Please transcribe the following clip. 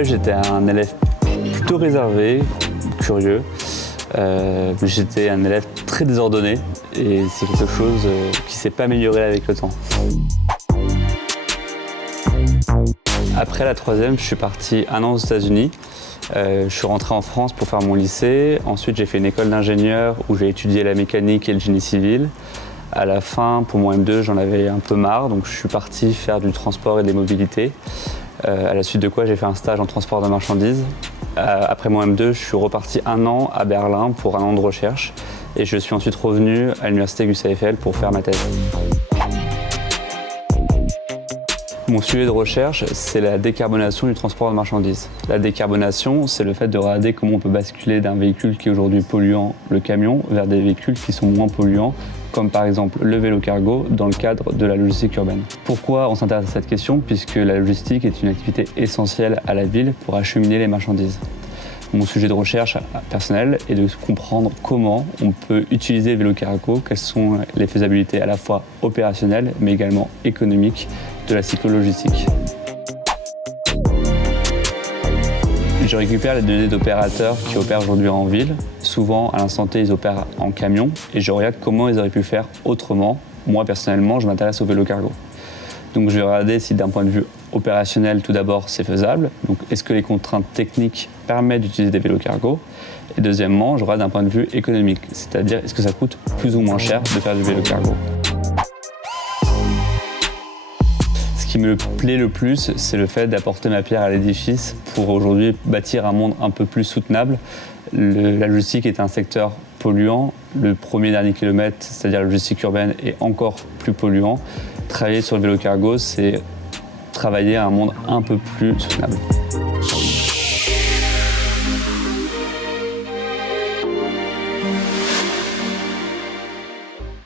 collège, j'étais un élève plutôt réservé, curieux. J'étais un élève très désordonné et c'est quelque chose qui ne s'est pas amélioré avec le temps. Après la troisième, je suis parti 1 an aux États-Unis. Je suis rentré en France pour faire mon lycée. Ensuite, j'ai fait une école d'ingénieur où j'ai étudié la mécanique et le génie civil. À la fin, pour mon M2, j'en avais un peu marre, donc je suis parti faire du transport et des mobilités. À la suite de quoi, j'ai fait un stage en transport de marchandises. Après mon M2, je suis reparti 1 an à Berlin pour 1 an de recherche. Et je suis ensuite revenu à l'université GUS-AFL pour faire ma thèse. Mon sujet de recherche, c'est la décarbonation du transport de marchandises. La décarbonation, c'est le fait de regarder comment on peut basculer d'un véhicule qui est aujourd'hui polluant, le camion, vers des véhicules qui sont moins polluants, comme par exemple le vélo cargo dans le cadre de la logistique urbaine. Pourquoi on s'intéresse à cette question? Puisque la logistique est une activité essentielle à la ville pour acheminer les marchandises. Mon sujet de recherche personnel est de comprendre comment on peut utiliser le vélo cargo, quelles sont les faisabilités à la fois opérationnelles mais également économiques de la cyclo-logistique. Je récupère les données d'opérateurs qui opèrent aujourd'hui en ville. Souvent, à l'instant T, ils opèrent en camion et je regarde comment ils auraient pu faire autrement. Moi, personnellement, je m'intéresse au vélo cargo. Donc, je vais regarder si d'un point de vue opérationnel, tout d'abord, c'est faisable. Donc, est-ce que les contraintes techniques permettent d'utiliser des vélos cargo? Et deuxièmement, je regarde d'un point de vue économique, c'est-à-dire est-ce que ça coûte plus ou moins cher de faire du vélo cargo? Ce qui me plaît le plus, c'est le fait d'apporter ma pierre à l'édifice pour aujourd'hui bâtir un monde un peu plus soutenable. La logistique est un secteur polluant. Le premier dernier kilomètre, c'est-à-dire la logistique urbaine, est encore plus polluant. Travailler sur le vélo cargo, c'est travailler à un monde un peu plus soutenable.